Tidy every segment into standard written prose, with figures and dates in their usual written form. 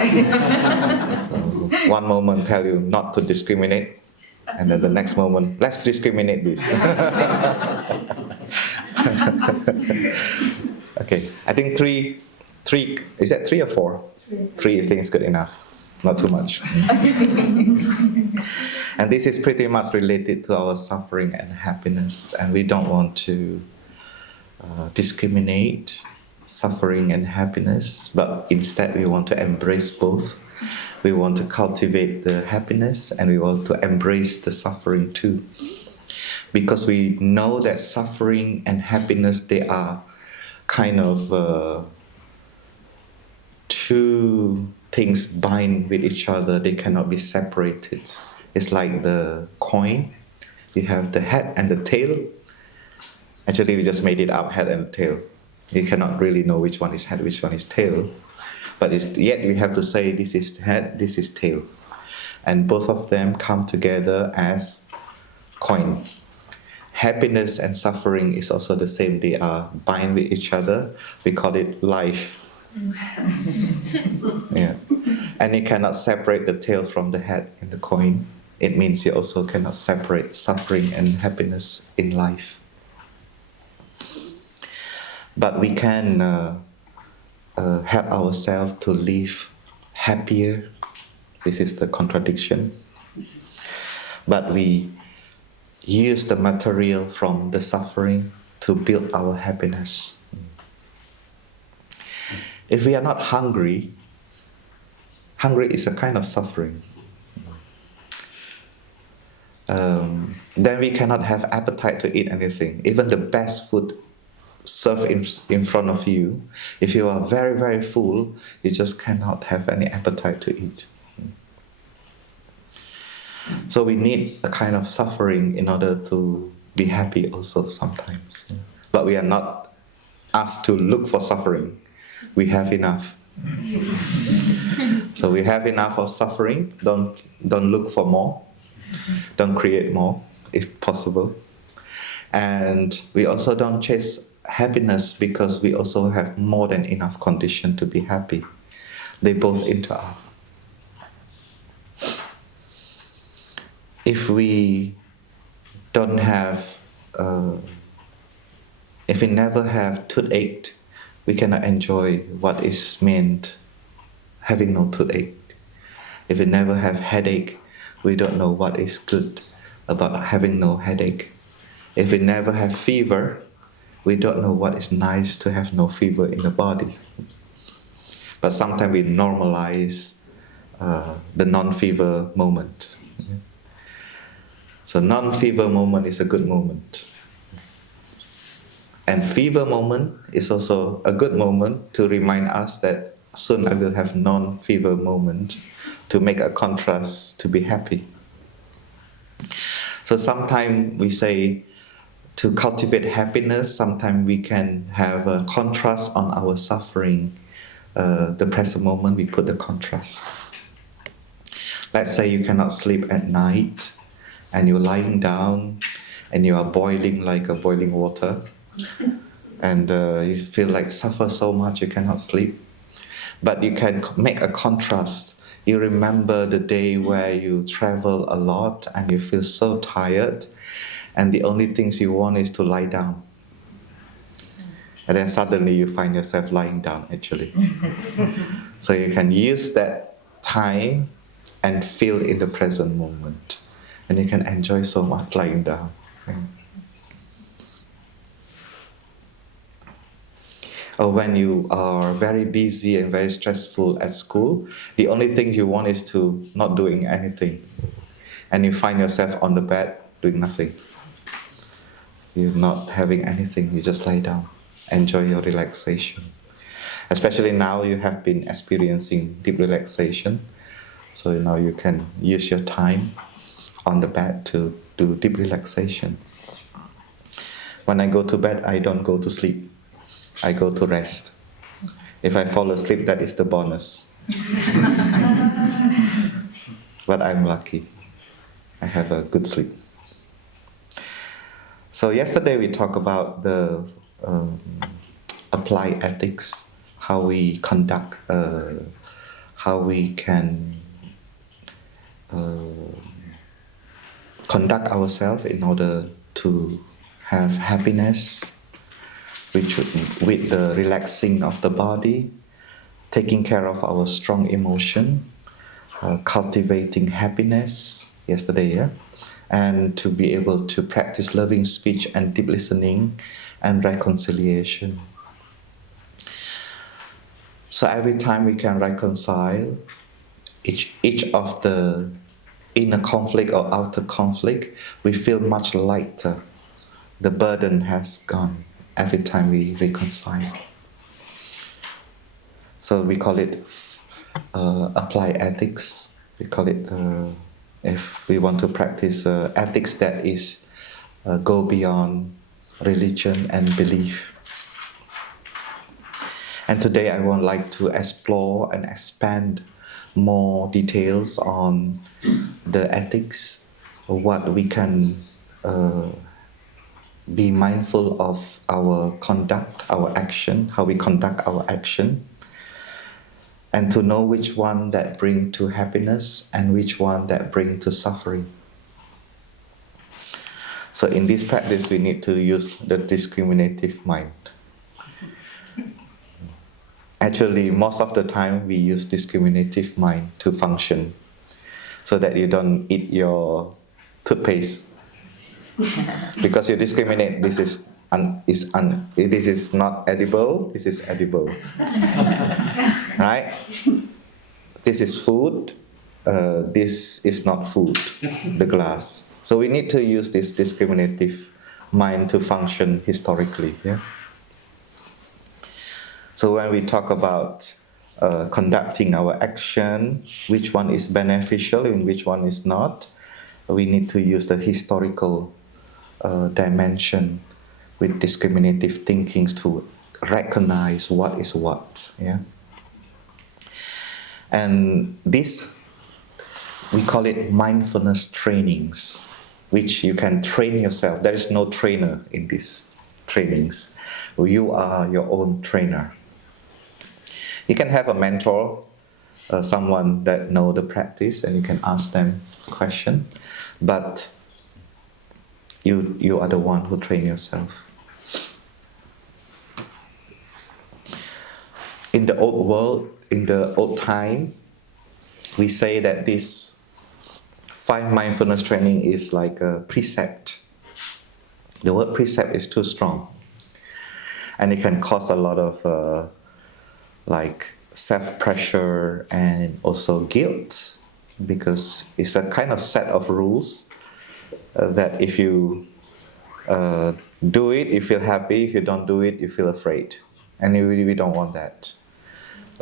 So one moment tell you not to discriminate, and then the next moment, let's discriminate this. Okay, I think three, is that 3 or 4? 3 I think is good enough, not too much. And this is pretty much related to our suffering and happiness, and we don't want to discriminate suffering and happiness, but instead we want to embrace both. We want to cultivate the happiness and we want to embrace the suffering too. Because we know that suffering and happiness, they are kind of two things bind with each other. They cannot be separated. It's like the coin. You have the head and the tail. Actually, we just made it up, head and tail. You cannot really know which one is head, which one is tail. But yet we have to say this is head, this is tail. And both of them come together as coin. Happiness and suffering is also the same. They are bind with each other. We call it life. Yeah. And you cannot separate the tail from the head in the coin. It means you also cannot separate suffering and happiness in life. But we can help ourselves to live happier. This is the contradiction. But we use the material from the suffering to build our happiness. If we are not hungry, hungry is a kind of suffering. Then we cannot have appetite to eat anything. Even the best food served in front of you, if you are very, very full, you just cannot have any appetite to eat. So we need a kind of suffering in order to be happy also sometimes. But we are not asked to look for suffering. We have enough. So we have enough of suffering. Don't look for more. Don't create more, if possible. And we also don't chase happiness because we also have more than enough condition to be happy. They both interact. If we don't have, if we never have toothache, we cannot enjoy what is meant having no toothache. If we never have headache, we don't know what is good about having no headache. If we never have fever, we don't know what is nice to have no fever in the body. But sometimes we normalize the non-fever moment. So non-fever moment is a good moment. And fever moment is also a good moment to remind us that soon I will have non-fever moment to make a contrast to be happy. So sometimes we say to cultivate happiness, sometimes we can have a contrast on our suffering. The present moment we put the contrast. Let's say you cannot sleep at night and you're lying down and you are boiling like a boiling water and you feel like suffer so much you cannot sleep. But you can make a contrast. You remember the day where you travel a lot and you feel so tired and the only things you want is to lie down. And then suddenly you find yourself lying down actually. So you can use that time and feel in the present moment. And you can enjoy so much lying down. Or when you are very busy and very stressful at school, the only thing you want is to not doing anything. And you find yourself on the bed doing nothing. You're not having anything, you just lie down. Enjoy your relaxation. Especially now you have been experiencing deep relaxation. So now you can use your time on the bed to do deep relaxation. When I go to bed, I don't go to sleep. I go to rest. If I fall asleep, that is the bonus. But I'm lucky. I have a good sleep. So yesterday we talked about the applied ethics, how we conduct, how we can conduct ourselves in order to have happiness, with the relaxing of the body, taking care of our strong emotion, cultivating happiness yesterday, yeah? And to be able to practice loving speech and deep listening and reconciliation. So every time we can reconcile each of the inner conflict or outer conflict, we feel much lighter. The burden has gone every time we reconcile. So we call it applied ethics. We call it, if we want to practice ethics that is go beyond religion and belief. And today I would like to explore and expand more details on the ethics, what we can be mindful of our conduct, our action, how we conduct our action, and to know which one that bring to happiness and which one that bring to suffering. So in this practice, we need to use the discriminative mind. Actually, most of the time we use discriminative mind to function, so that you don't eat your toothpaste because you discriminate. This is not edible. This is edible, right? This is food. This is not food. The glass. So we need to use this discriminative mind to function historically. Yeah. So when we talk about conducting our action, which one is beneficial and which one is not, we need to use the historical dimension with discriminative thinkings to recognize what is what. Yeah? And this, we call it mindfulness trainings, which you can train yourself. There is no trainer in these trainings. You are your own trainer. You can have a mentor, someone that know the practice, and you can ask them question. But you are the one who train yourself. In the old world, in the old time, we say that this 5 mindfulness training is like a precept. The word precept is too strong, and it can cause a lot of like self-pressure and also guilt, because it's a kind of set of rules that if you do it, you feel happy. If you don't do it, you feel afraid. And we don't want that.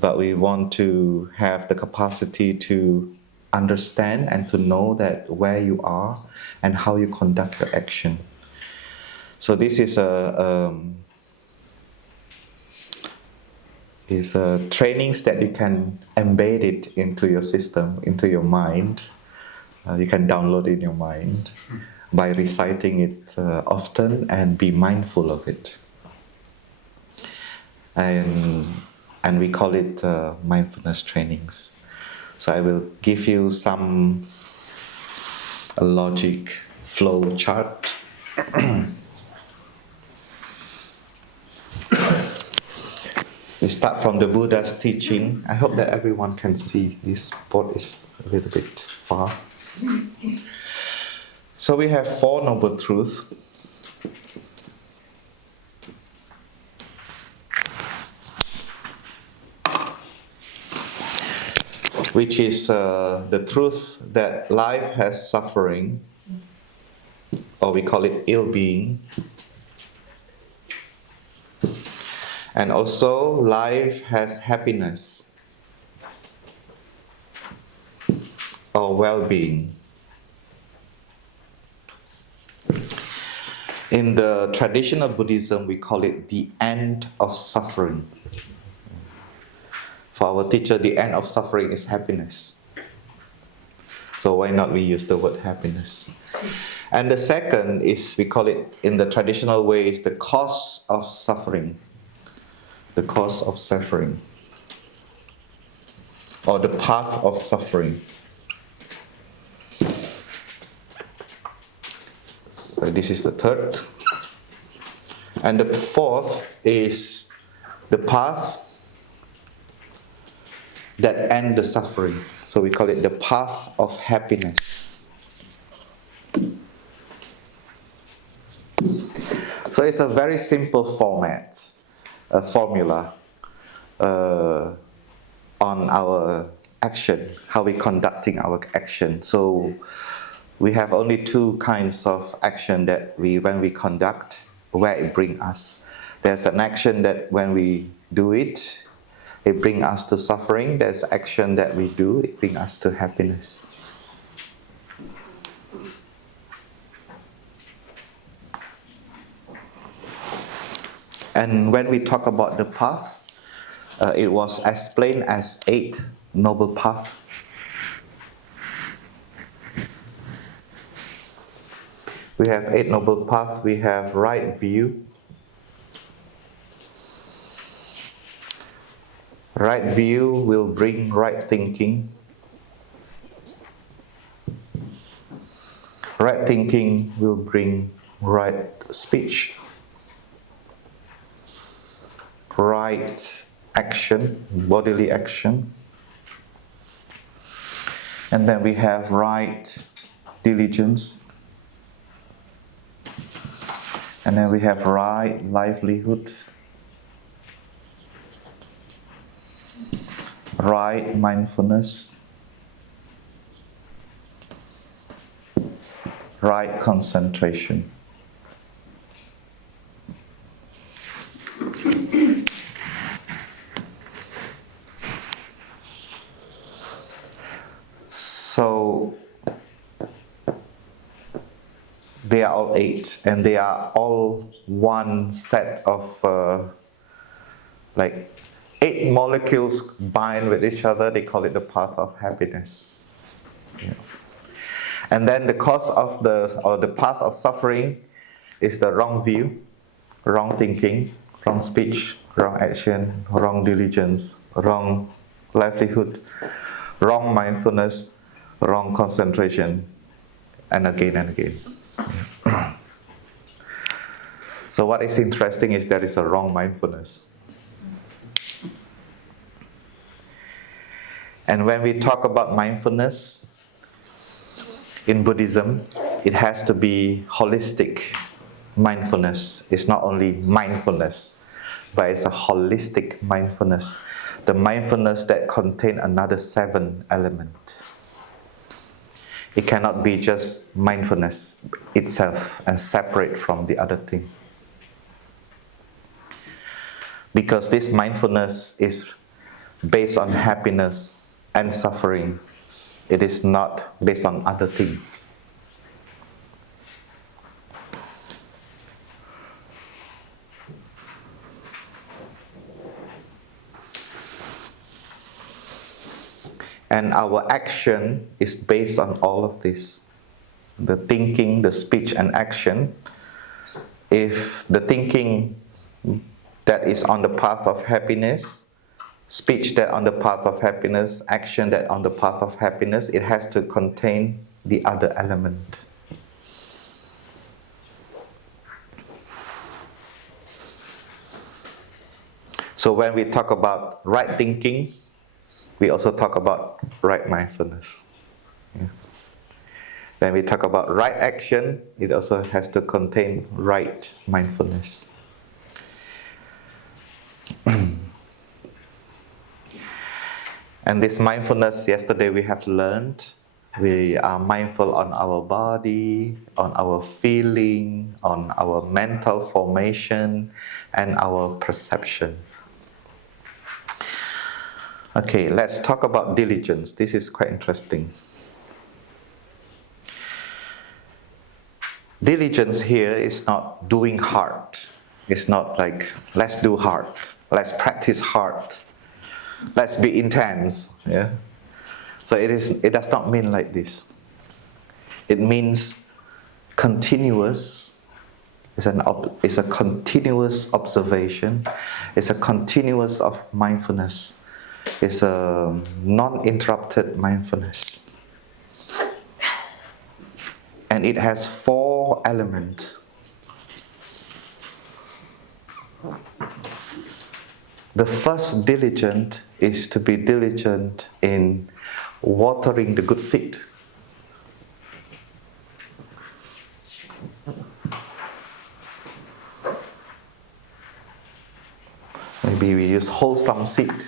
But we want to have the capacity to understand and to know that where you are and how you conduct your action. So this is trainings that you can embed it into your system, into your mind. You can download it in your mind by reciting it often and be mindful of it. And we call it mindfulness trainings. So I will give you some logic flow chart. We start from the Buddha's teaching. I hope that everyone can see. This board is a little bit far. So we have 4 noble truths. Which is the truth that life has suffering, or we call it ill-being. And also life has happiness or well-being. In the traditional Buddhism, we call it the end of suffering. For our teacher, the end of suffering is happiness. So why not we use the word happiness? And the second is, we call it in the traditional way, is the cause of suffering. The cause of suffering. or the path of suffering. So this is the third. And the fourth is the path that ends the suffering. So we call it the path of happiness. So it's a very simple format, a formula on our action, how we conducting our action. So we have only two kinds of action that when we conduct, where it brings us. There's an action that when we do it, it brings us to suffering. There's action that we do, it brings us to happiness. And when we talk about the path, it was explained as 8 noble paths. We have 8 noble paths. We have right view. Right view will bring right thinking. Right thinking will bring right speech. Right action, bodily action. And then we have right diligence. And then we have right livelihood. Right mindfulness. Right concentration. So they are all 8, and they are all one set of like 8 molecules bind with each other. They call it the path of happiness. Yeah. And then the cause of the path of suffering is the wrong view, wrong thinking, wrong speech, wrong action, wrong diligence, wrong livelihood, wrong mindfulness, wrong concentration, and again and again. So what is interesting is there is a wrong mindfulness. And when we talk about mindfulness in Buddhism, it has to be holistic mindfulness. It's not only mindfulness, but it's a holistic mindfulness. The mindfulness that contains another 7 elements. It cannot be just mindfulness itself and separate from the other thing. Because this mindfulness is based on happiness and suffering. It is not based on other things. And our action is based on all of this. The thinking, the speech and action. If the thinking that is on the path of happiness, speech that on the path of happiness, action that on the path of happiness, it has to contain the other element. So when we talk about right thinking, we also talk about right mindfulness. Yeah. When we talk about right action, it also has to contain right mindfulness. And this mindfulness, yesterday we have learned, we are mindful on our body, on our feeling, on our mental formation, and our perception. Okay, let's talk about diligence. This is quite interesting. Diligence here is not doing hard. It's not like, let's do hard, let's practice hard, let's be intense. Yeah. So it does not mean like this. It means continuous. It's a continuous observation. It's a continuous of mindfulness. It's a non-interrupted mindfulness. And it has 4 elements. The first diligent is to be diligent in watering the good seed. Maybe we use wholesome seed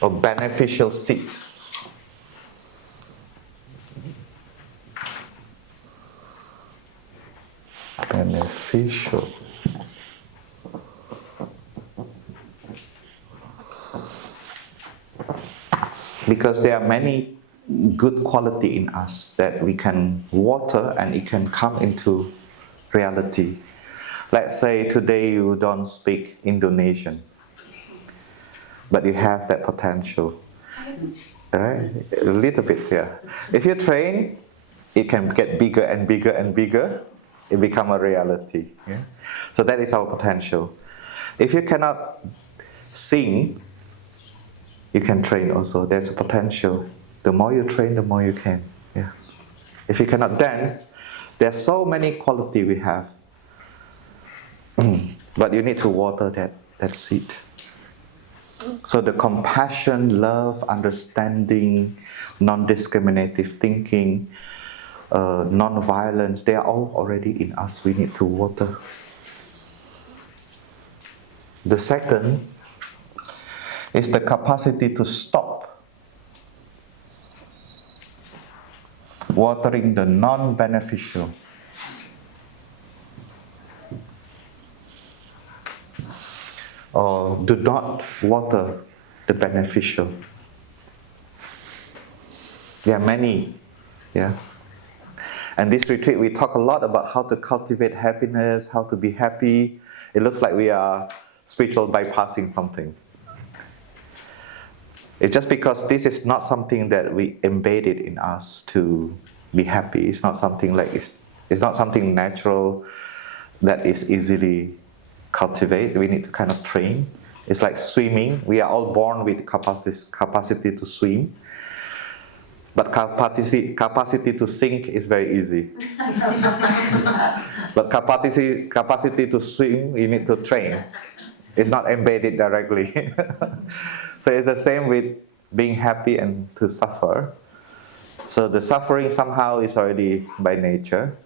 or beneficial seed. Beneficial. Because there are many good quality in us that we can water and it can come into reality. Let's say today you don't speak Indonesian, but you have that potential, right? A little bit, yeah. If you train, it can get bigger and bigger and bigger. It become a reality. Yeah? So that is our potential. If you cannot sing, you can train also. There's a potential. The more you train, the more you can. Yeah. If you cannot dance, there's so many quality we have. But you need to water that seed. So the compassion, love, understanding, non-discriminative thinking, non-violence, they are all already in us. We need to water. The second is the capacity to stop. Watering the non-beneficial. Or do not water the beneficial. There are many, yeah. And this retreat, we talk a lot about how to cultivate happiness, how to be happy. It looks like we are spiritual bypassing something. It's just because this is not something that we embedded in us to be happy. It's not something like it's not something natural that is easily cultivated. We need to kind of train. It's like swimming. We are all born with capacity to swim. But capacity to sink is very easy. But capacity to swim, you need to train. It's not embedded directly. So it's the same with being happy and to suffer. So the suffering somehow is already by nature.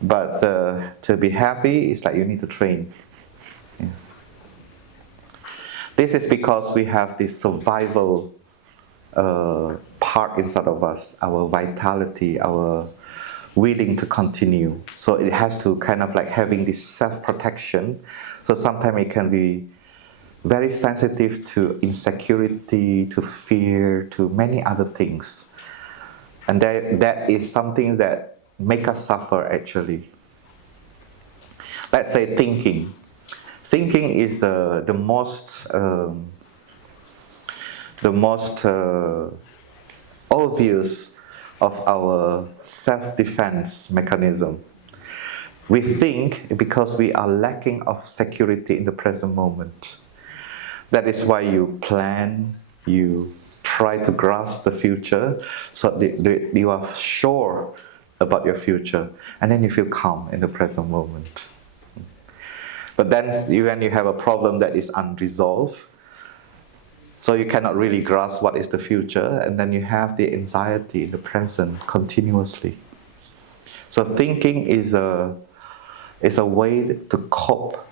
But to be happy, it's like you need to train. Yeah. This is because we have this survival part inside of us, our vitality, our willing to continue. So it has to kind of like having this self-protection. So sometimes it can be very sensitive to insecurity, to fear, to many other things. And that is something that make us suffer actually. Let's say thinking. Thinking is the most obvious of our self-defense mechanism. We think because we are lacking of security in the present moment. That is why you plan, you try to grasp the future, so that you are sure about your future, and then you feel calm in the present moment. But then when you have a problem that is unresolved, so you cannot really grasp what is the future, and then you have the anxiety in the present continuously. So thinking is a way to cope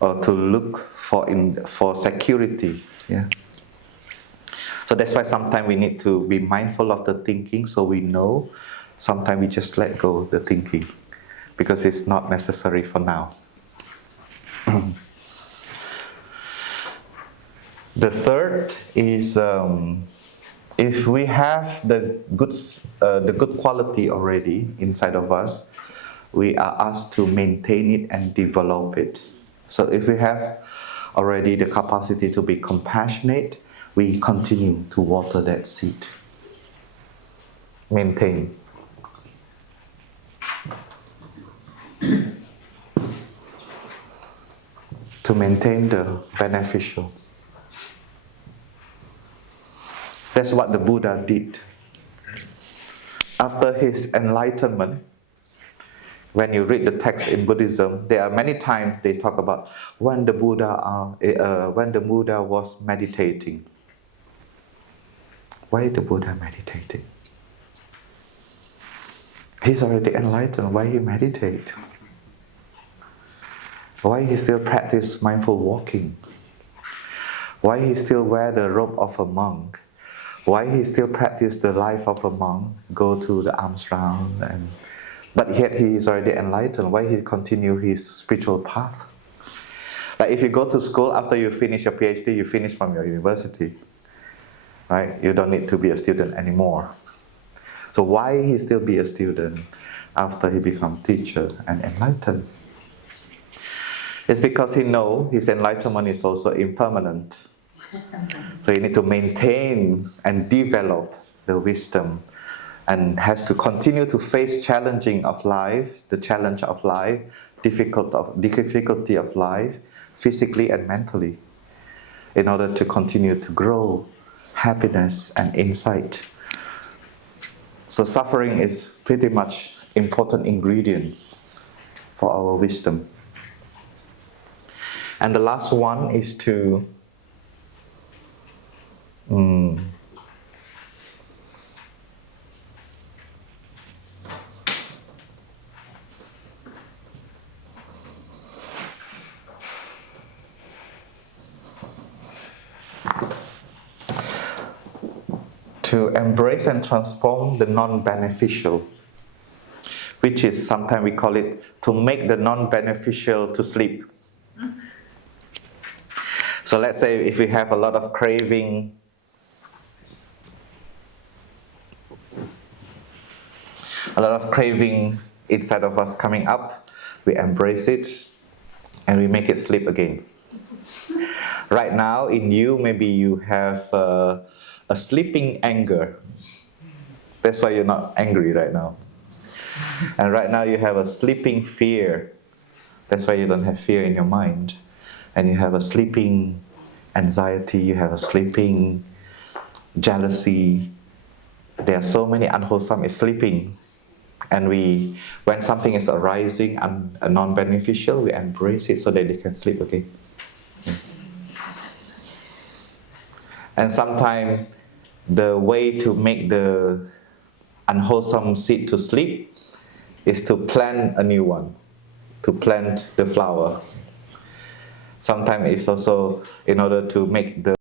or to look for security. Yeah. So that's why sometimes we need to be mindful of the thinking, so we know. Sometimes we just let go of the thinking because it's not necessary for now. The third is if we have the good quality already inside of us, we are asked to maintain it and develop it. So if we have already the capacity to be compassionate, we continue to water that seed. Maintain. To maintain the beneficial. That's what the Buddha did. After his enlightenment, when you read the text in Buddhism, there are many times they talk about when the Buddha was meditating. Why the Buddha meditating? He's already enlightened. Why he meditate? Why he still practice mindful walking? Why he still wear the robe of a monk? Why he still practice the life of a monk, go to the alms round, but yet he is already enlightened? Why he continue his spiritual path? Like if you go to school after you finish your PhD, you finish from your university, right? You don't need to be a student anymore. So why he still be a student after he become teacher and enlightened? It's because he know his enlightenment is also impermanent. So you need to maintain and develop the wisdom, and has to continue to face challenging of life, the challenge of life, difficulty of life, physically and mentally, in order to continue to grow happiness and insight. So suffering is pretty much important ingredient for our wisdom. And the last one is to embrace and transform the non-beneficial, which is sometimes we call it to make the non-beneficial to sleep. So let's say if we have a lot of craving, inside of us coming up, we embrace it and we make it sleep again. Right now in you, maybe you have a sleeping anger. That's why you're not angry right now. And right now you have a sleeping fear. That's why you don't have fear in your mind. And you have a sleeping anxiety, you have a sleeping jealousy. There are so many unwholesome is sleeping. And when something is arising and non-beneficial, we embrace it so that they can sleep again. And sometimes the way to make the unwholesome seed to sleep is to plant a new one, to plant the flower. Sometimes it's also in order to make the